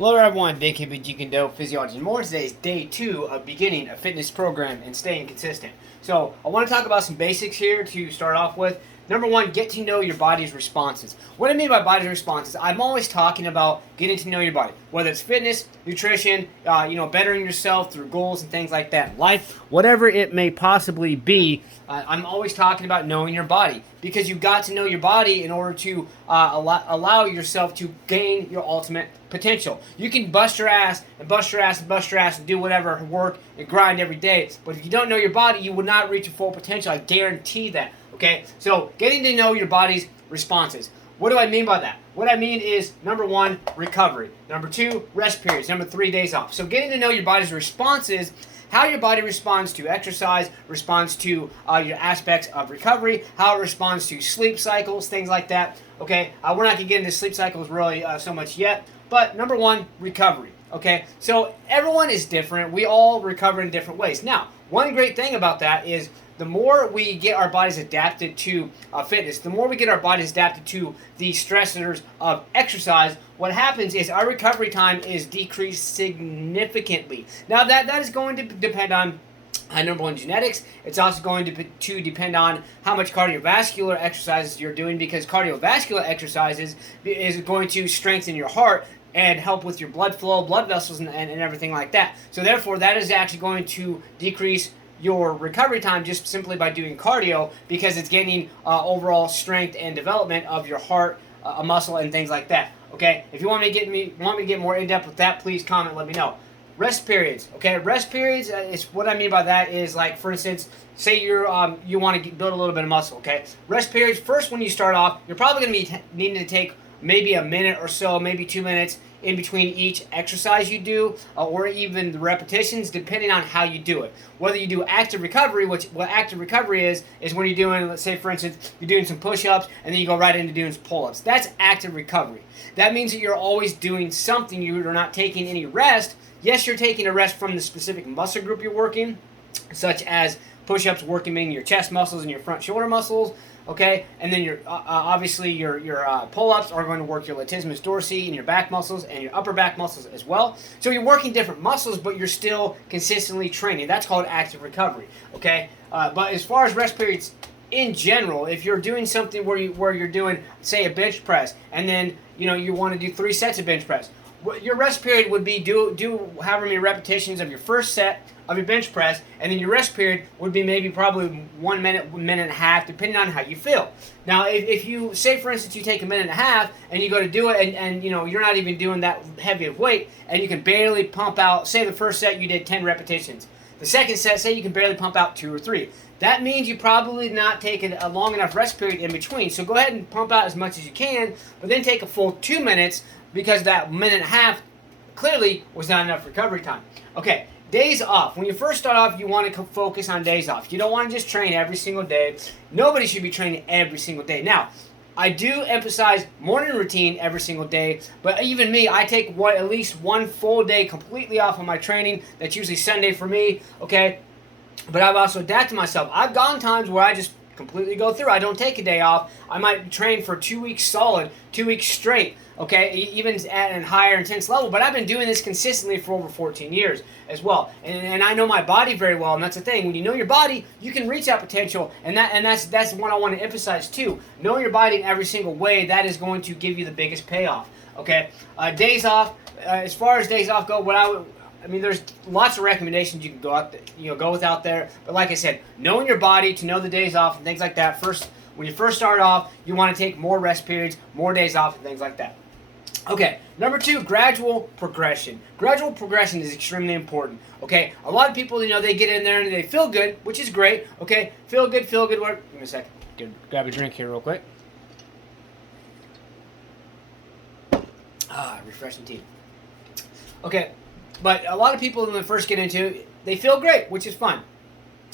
Hello everyone, Big Hippie Jeet Physiology and more. Today is day 2 of beginning a fitness program and staying consistent. So I want to talk about some basics here to start off with. Number 1, get to know your body's responses. What I mean by body's responses, I'm always talking about getting to know your body. Whether it's fitness, nutrition, bettering yourself through goals and things like that. Life, whatever it may possibly be, I'm always talking about knowing your body. Because you've got to know your body in order to allow yourself to gain your ultimate potential. You can bust your ass and bust your ass and bust your ass and do whatever, work and grind every day. But if you don't know your body, you will not reach your full potential. I guarantee that. Okay? So getting to know your body's responses. What do I mean by that? What I mean is, number 1, recovery. Number 2, rest periods. Number 3, days off. So getting to know your body's responses, how your body responds to exercise, responds to your aspects of recovery, how it responds to sleep cycles, things like that. Okay, we're not going to get into sleep cycles really so much yet, but number 1, recovery. Okay, so everyone is different. We all recover in different ways. Now, one great thing about that is the more we get our bodies adapted to fitness, the more we get our bodies adapted to the stressors of exercise, what happens is our recovery time is decreased significantly. Now, that is going to depend on number 1, genetics. It's also going to depend on how much cardiovascular exercises you're doing, because cardiovascular exercises is going to strengthen your heart and help with your blood flow, blood vessels, and everything like that. So therefore, that is actually going to decrease your recovery time just simply by doing cardio, because it's gaining overall strength and development of your heart, a muscle, and things like that. Okay, if you want me to get more in depth with that, please comment. Let me know. Rest periods. Okay, rest periods is what I mean by that is, like, for instance, say you want to build a little bit of muscle. Okay, rest periods. First, when you start off, you're probably going to be needing to take maybe a minute or so, maybe 2 minutes in between each exercise you do, or even the repetitions, depending on how you do it. Whether you do active recovery, which what active recovery is when you're doing, let's say for instance, you're doing some push-ups and then you go right into doing some pull-ups. That's active recovery. That means that you're always doing something. You're not taking any rest. Yes, you're taking a rest from the specific muscle group you're working, such as push-ups working in your chest muscles and your front shoulder muscles. Okay, and then your obviously your pull-ups are going to work your latissimus dorsi and your back muscles and your upper back muscles as well. So you're working different muscles, but you're still consistently training. That's called active recovery. Okay, but as far as rest periods in general, if you're doing something where you're doing, say, a bench press, and then you want to do 3 sets of bench press, your rest period would be do however many repetitions of your first set of your bench press, and then your rest period would be maybe probably 1 minute, 1.5 minutes, depending on how you feel. Now, if you say, for instance, you take 1.5 minutes and you go to do it, and you're not even doing that heavy of weight, and you can barely pump out. Say the first set you did 10 repetitions. The second set, say you can barely pump out 2 or 3. That means you probably not taken a long enough rest period in between. So go ahead and pump out as much as you can, but then take a full 2 minutes, because that 1.5 minutes clearly was not enough recovery time. Okay, days off. When you first start off, you want to focus on days off. You don't want to just train every single day. Nobody should be training every single day. Now, I do emphasize morning routine every single day, but even me, I take at least 1 full day completely off of my training. That's usually Sunday for me, okay? But I've also adapted myself. I've gone times where I just completely go through. I don't take a day off. I might train for 2 weeks solid, 2 weeks straight, okay, even at a higher intense level. But I've been doing this consistently for over 14 years as well. And I know my body very well, and that's the thing. When you know your body, you can reach that potential, and that's what I want to emphasize too. Knowing your body in every single way, that is going to give you the biggest payoff, okay? Days off, as far as days off go, I mean, there's lots of recommendations you can go with out there. But like I said, knowing your body, to know the days off and things like that. When you first start off, you want to take more rest periods, more days off, and things like that. Okay, number 2, gradual progression. Gradual progression is extremely important. Okay, a lot of people, they get in there and they feel good, which is great. Okay, feel good. Give me a second. Grab a drink here real quick. Refreshing tea. Okay. But a lot of people, when they first get into it, they feel great, which is fun.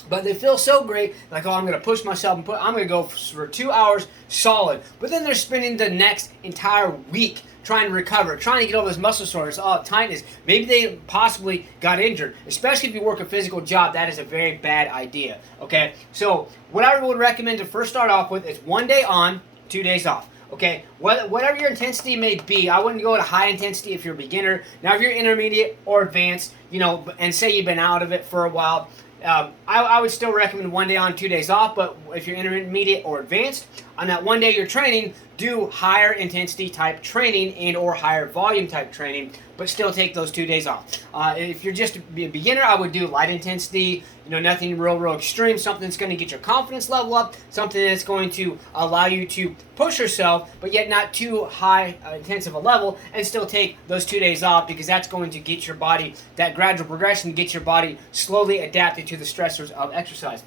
But they feel so great, like, I'm going to push myself, and I'm going to go for 2 hours solid. But then they're spending the next entire week trying to recover, trying to get over this muscle soreness, tightness. Maybe they possibly got injured. Especially if you work a physical job, that is a very bad idea. Okay? So what I would recommend to first start off with is 1 day on, 2 days off. Okay, whatever your intensity may be, I wouldn't go to high intensity if you're a beginner. Now, if you're intermediate or advanced, and say you've been out of it for a while, I would still recommend 1 day on, 2 days off. But if you're intermediate or advanced, on that 1 day you're training, do higher intensity type training and or higher volume type training, but still take those 2 days off. If you're just a beginner, I would do light intensity, nothing real extreme, something that's going to get your confidence level up, something that's going to allow you to push yourself, but yet not too high intensive a level, and still take those 2 days off, because that's going to get your body, that gradual progression, get your body slowly adapted to the stressors of exercise.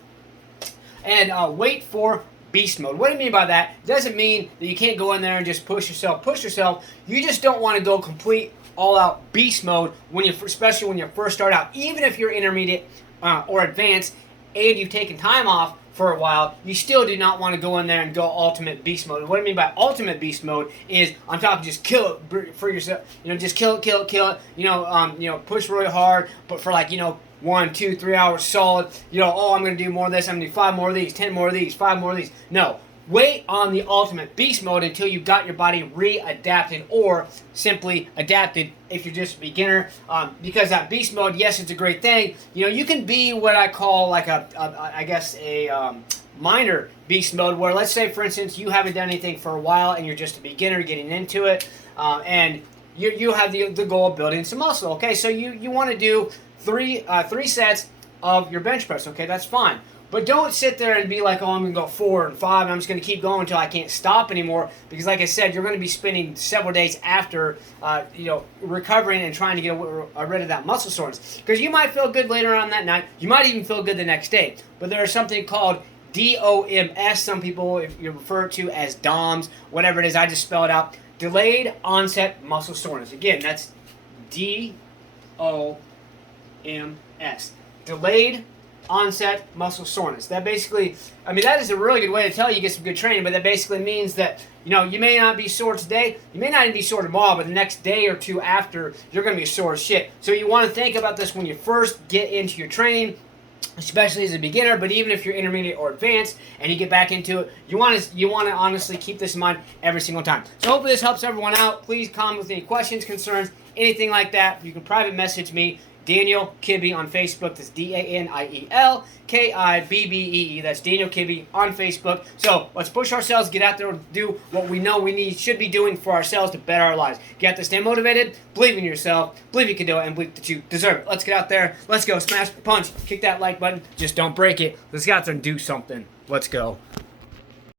And wait for beast mode. What do you mean by that? It doesn't mean that you can't go in there and just push yourself. You just don't want to go complete all-out beast mode especially when you first start out. Even if you're intermediate or advanced and you've taken time off for a while, you still do not want to go in there and go ultimate beast mode. What I mean by ultimate beast mode is, I'm talking just kill it for yourself. Just kill it. Push really hard, but for 1, 2, 3 hours solid. I'm going to do more of this. I'm going to do 5 more of these, 10 more of these, 5 more of these. No. Wait on the ultimate beast mode until you've got your body readapted, or simply adapted if you're just a beginner. Because that beast mode, yes, it's a great thing. You can be what I call like a minor beast mode, where, let's say, for instance, you haven't done anything for a while and you're just a beginner getting into it, and you have the goal of building some muscle. Okay, so you want to do three sets of your bench press. Okay, that's fine. But don't sit there and be like, I'm going to go 4 and 5, and I'm just going to keep going until I can't stop anymore. Because, like I said, you're going to be spending several days after, recovering and trying to get rid of that muscle soreness. Because you might feel good later on that night. You might even feel good the next day. But there's something called DOMS. Some people, if you refer to as DOMS, whatever it is, I just spell it out. Delayed onset muscle soreness. Again, that's DOMS. Delayed onset muscle soreness. That basically, that is a really good way to tell you get some good training, but that basically means that, you may not be sore today, you may not even be sore tomorrow, but the next day or two after, you're going to be sore as shit. So you want to think about this when you first get into your training, especially as a beginner, but even if you're intermediate or advanced and you get back into it, you want to honestly keep this in mind every single time. So hopefully this helps everyone out. Please comment with any questions, concerns, anything like that. You can private message me, Daniel Kibbe, on Facebook. That's DanielKibbee. That's Daniel Kibbe on Facebook. So let's push ourselves, get out there and do what we know should be doing for ourselves to better our lives. Get out there, stay motivated, believe in yourself, believe you can do it, and believe that you deserve it. Let's get out there. Let's go. Smash, punch, kick that like button. Just don't break it. Let's get out there and do something. Let's go.